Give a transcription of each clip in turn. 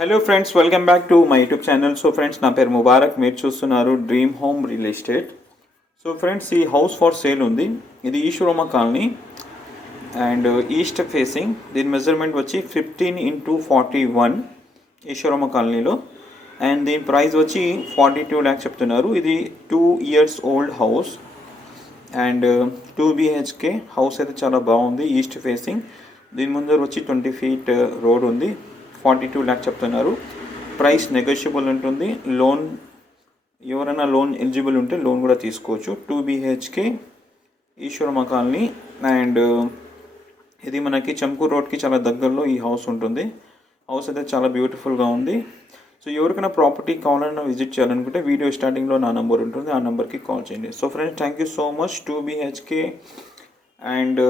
Hello friends, welcome back to my YouTube channel. So friends, నా పేరు ముబారక్. మీరు చూస్తున్నారు dream home real estate. So friends, ఈ house for sale ఉంది. ఇది Eshwaramma colony and east facing. దీని మెజర్మెంట్ వచ్చి 15x41 ఈశ్వరమ్మ కాలనీలో. అండ్ దీని ప్రైస్ వచ్చి 42 lakhs చెప్తున్నారు. ఇది 2 years old house and 2 BHK house అయితే చాలా బాగుంది. East facing. దీని ముందర వచ్చి 20 feet రోడ్ ఉంది. 42 lakhs చెప్తున్నారు. ప్రైస్ నెగోషియబుల్ ఉంటుంది. లోన్ ఎవరైనా లోన్ ఎలిజిబుల్ ఉంటే లోన్ కూడా తీసుకోవచ్చు. 2 BHK ఈశ్వరమ్మ కాలనీ అండ్ ఇది మనకి చంకూర్ రోడ్కి చాలా దగ్గరలో ఈ హౌస్ ఉంటుంది. హౌస్ అయితే చాలా బ్యూటిఫుల్గా ఉంది. సో ఎవరికైనా ప్రాపర్టీ కావాలన్నా విజిట్ చేయాలనుకుంటే వీడియో స్టార్టింగ్లో నా నెంబర్ ఉంటుంది, ఆ నెంబర్కి కాల్ చేయండి. So friends, thank you so much. 2 BHK and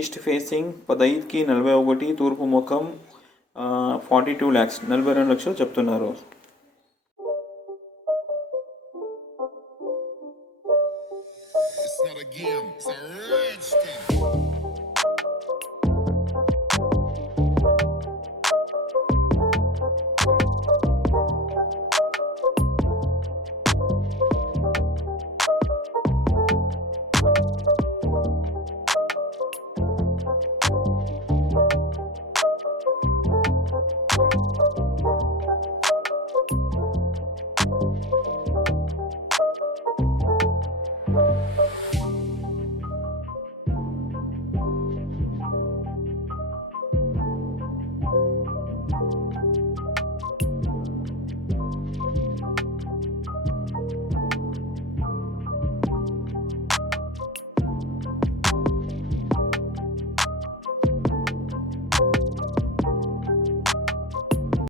east facing 15కి 41 తూర్పు ముఖం 42 lakhs 42 లక్షలు చెప్తున్నారు.